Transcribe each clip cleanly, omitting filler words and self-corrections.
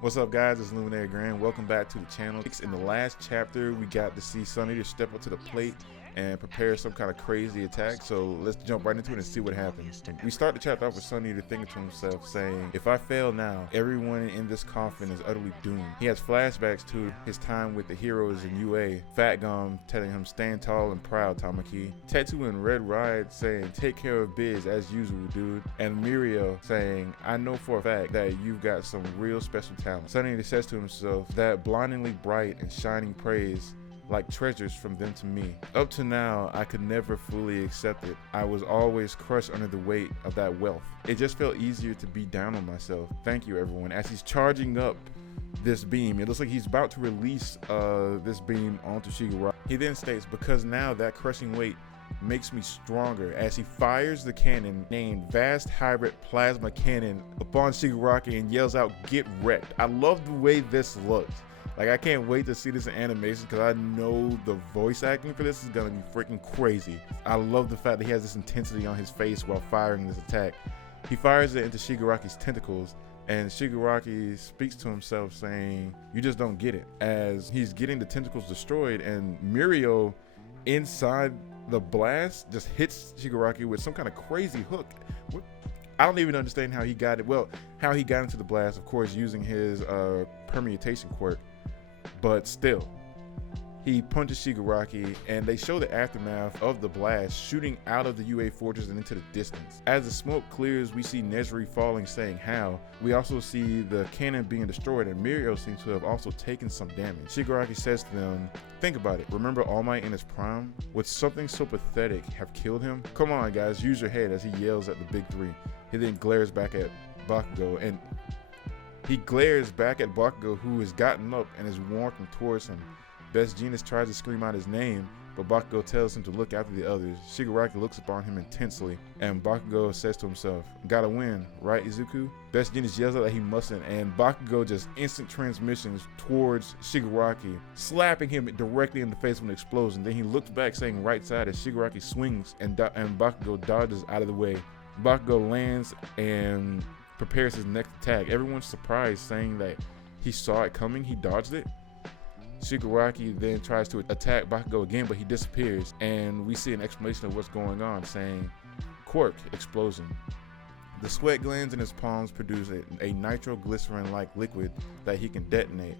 What's up, guys? It's Luminary Grand. Welcome back to the channel. In the last chapter, we got to see Sunny to step up to the plate and prepare some kind of crazy attack. So let's jump right into it and see what happens. We start the chapter off with Sunny thinking to himself, saying, "If I fail now, everyone in this coffin is utterly doomed." He has flashbacks to his time with the heroes in UA. Fat Gum telling him, "Stand tall and proud, Tamaki." Tetu and Red Ride saying, "Take care of biz as usual, dude." And Muriel saying, "I know for a fact that you've got some real special talent." Sunny says to himself, "That blindingly bright and shining praise like treasures from them to me. Up to now, I could never fully accept it. I was always crushed under the weight of that wealth. It just felt easier to be down on myself. Thank you, everyone." As he's charging up this beam, it looks like he's about to release this beam onto Shigaraki. He then states, "Because now that crushing weight makes me stronger," as he fires the cannon named Vast Hybrid Plasma Cannon upon Shigaraki and yells out, "Get wrecked." I love the way this looks. Like, I can't wait to see this in animation because I know the voice acting for this is gonna be freaking crazy. I love the fact that he has this intensity on his face while firing this attack. He fires it into Shigaraki's tentacles, and Shigaraki speaks to himself saying, "You just don't get it," as he's getting the tentacles destroyed, and Muriel inside the blast just hits Shigaraki with some kind of crazy hook. I don't even understand how he got it. Well, how he got into the blast, of course, using his permutation quirk. But still, he punches Shigaraki, and they show the aftermath of the blast shooting out of the UA fortress and into the distance. As the smoke clears, we see Nezri falling, saying how. We also see the cannon being destroyed, and Muriel seems to have also taken some damage. Shigaraki says to them, "Think about it. Remember All Might in his prime? Would something so pathetic have killed him? Come on, guys, use your head," as he yells at the big three. He then glares back at Bakugo, who has gotten up and is walking towards him. Best Jeanist tries to scream out his name, but Bakugo tells him to look after the others. Shigaraki looks upon him intensely, and Bakugo says to himself, "Gotta win, right, Izuku?" Best Jeanist yells out that he mustn't, and Bakugo just instant transmissions towards Shigaraki, slapping him directly in the face with an explosion. Then he looks back saying right side as Shigaraki swings, and Bakugo dodges out of the way. Bakugo lands and prepares his next attack. Everyone's surprised, saying that he saw it coming, he dodged it. Shigaraki then tries to attack Bakugo again, but he disappears, and we see an explanation of what's going on, saying, "Quirk explosion." The sweat glands in his palms produce a nitroglycerin-like liquid that he can detonate,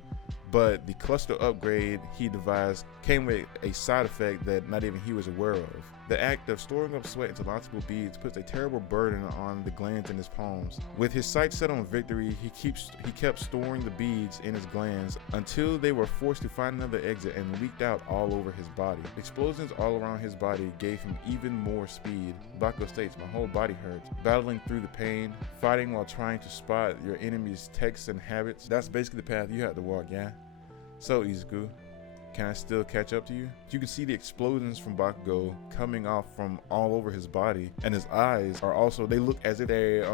but the cluster upgrade he devised came with a side effect that not even he was aware of. The act of storing up sweat into logical beads puts a terrible burden on the glands in his palms. With his sights set on victory, he kept storing the beads in his glands until they were forced to find another exit and leaked out all over his body. Explosions all around his body gave him even more speed. Bakugo states, "My whole body hurts. Battling through the pain, fighting while trying to spot your enemy's texts and habits. That's basically the path you have to walk, yeah? So, Izuku, can I still catch up to you?" You can see the explosions from Bakugo coming off from all over his body, and his eyes are also, they look as if they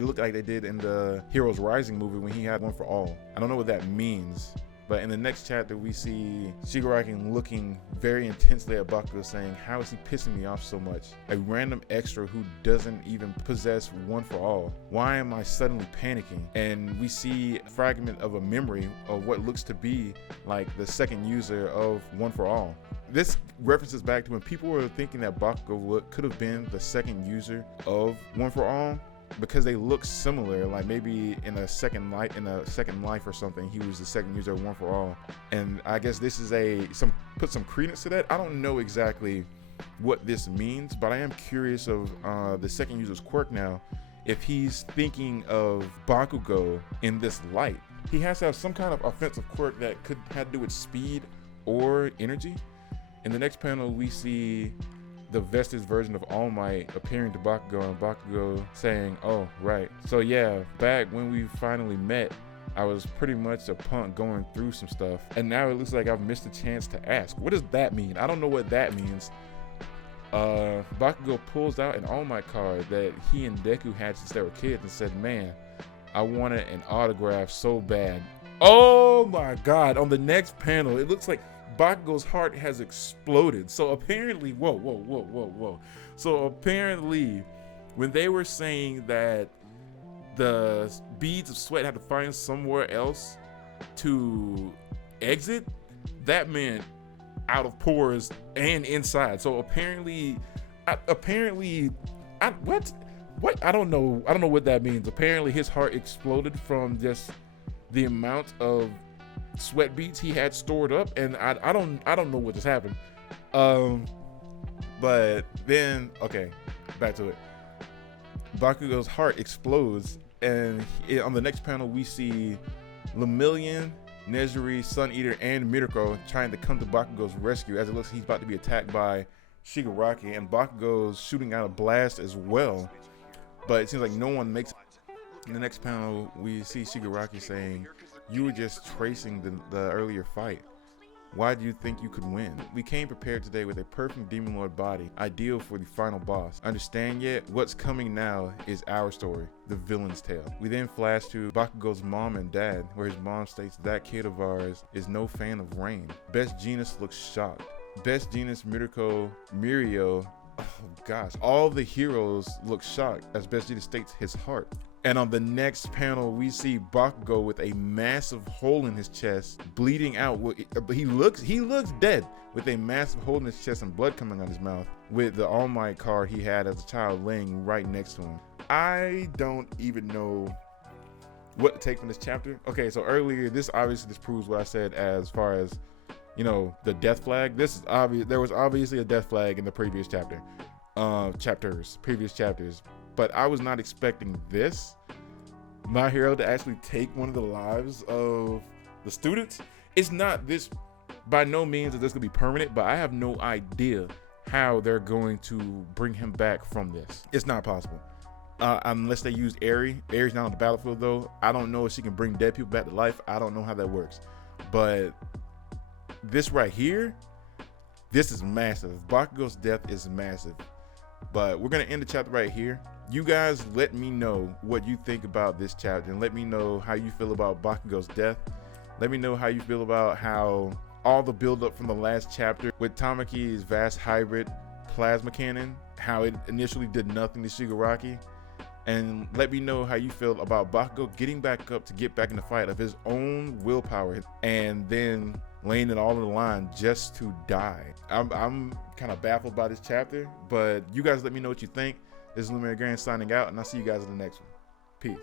look like they did in the Heroes Rising movie when he had One for All. I don't know what that means, but in the next chapter we see Shigaraki looking very intensely at Bakugo, saying, "How is he pissing me off so much? A random extra who doesn't even possess One for All. Why am I suddenly panicking?" And we see a fragment of a memory of what looks to be like the second user of One for All. This references back to when people were thinking that Bakugo could have been the second user of One for All, because they look similar, like maybe in a second life or something, he was the second user of One for All. And I guess this is put some credence to that. I don't know exactly what this means, but I am curious of the second user's quirk now, if he's thinking of Bakugo in this light. He has to have some kind of offensive quirk that could have to do with speed or energy. In the next panel, we see the Vestige version of All Might appearing to Bakugo, and Bakugo saying, "Oh, right. So yeah, back when we finally met, I was pretty much a punk going through some stuff, and now it looks like I've missed a chance to ask." What does that mean? I don't know what that means. Bakugo pulls out an All Might card that he and Deku had since they were kids and said, "Man, I wanted an autograph so bad." Oh my god, on the next panel, it looks like Bakugo's heart has exploded. So apparently, whoa. So apparently, when they were saying that the beads of sweat had to find somewhere else to exit, that meant out of pores and inside. So apparently, what I don't know what that means. Apparently his heart exploded from just the amount of sweat beads he had stored up, and I don't know what just happened. But then, okay, back to it. Bakugo's heart explodes, and on the next panel we see Lemillion, Nezuri, Sun Eater, and Mirko trying to come to Bakugo's rescue, as it looks he's about to be attacked by Shigaraki, and Bakugo's shooting out a blast as well, but it seems like no one makes it. In the next panel we see Shigaraki saying, "You were just tracing the earlier fight. Why do you think you could win? We came prepared today with a perfect Demon Lord body, ideal for the final boss. Understand yet? What's coming now is our story, the villain's tale." We then flash to Bakugo's mom and dad, where his mom states that kid of ours is no fan of rain. Best Jeanist looks shocked. Best Jeanist, Mirko, Mirio, oh gosh, all the heroes look shocked as Best Jeanist states his heart. And on the next panel, we see Bakugo with a massive hole in his chest, bleeding out. He looks dead, with a massive hole in his chest and blood coming out his mouth, with the All Might card he had as a child laying right next to him. I don't even know what to take from this chapter. Okay, so earlier, this proves what I said as far as, you know, the death flag. This is obvious. There was obviously a death flag in the previous previous chapters. But I was not expecting this, my hero, to actually take one of the lives of the students. It's not this, by no means is this gonna be permanent, but I have no idea how they're going to bring him back from this. It's not possible. Unless they use Eri. Eri's not on the battlefield though. I don't know if she can bring dead people back to life. I don't know how that works. But this right here, this is massive. Bakugo's death is massive. But we're gonna end the chapter right here. You guys let me know what you think about this chapter, and let me know how you feel about Bakugo's death. Let me know how you feel about how all the build up from the last chapter with Tamaki's vast hybrid plasma cannon, how it initially did nothing to Shigaraki. And let me know how you feel about Bakugo getting back up to get back in the fight of his own willpower, and then laying it all on the line just to die. I'm kind of baffled by this chapter, but you guys let me know what you think. This is Luminary Grand signing out, and I'll see you guys in the next one. Peace.